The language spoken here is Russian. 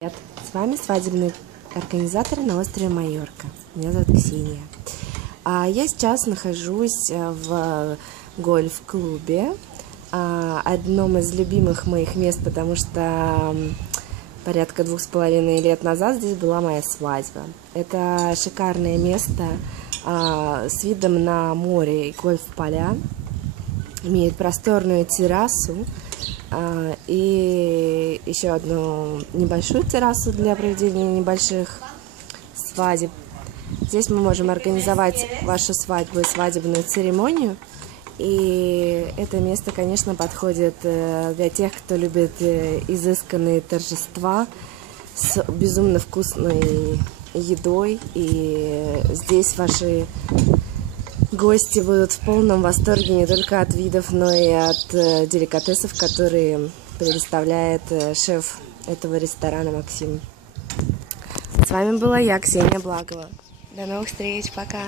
Привет! С вами свадебный организатор на острове Майорка. Меня зовут Ксения. Я сейчас нахожусь в гольф-клубе, одном из любимых моих мест, потому что порядка 2,5 лет назад здесь была моя свадьба. Это шикарное место с видом на море и гольф-поля. Имеет просторную террасу и еще одну небольшую террасу для проведения небольших свадеб. Здесь мы можем организовать вашу свадьбу и свадебную церемонию. И это место, конечно, подходит для тех, кто любит изысканные торжества с безумно вкусной едой. И здесь ваши гости будут в полном восторге не только от видов, но и от деликатесов, которые предоставляет шеф этого ресторана Максим. С вами была я, Ксения Благова. До новых встреч, пока!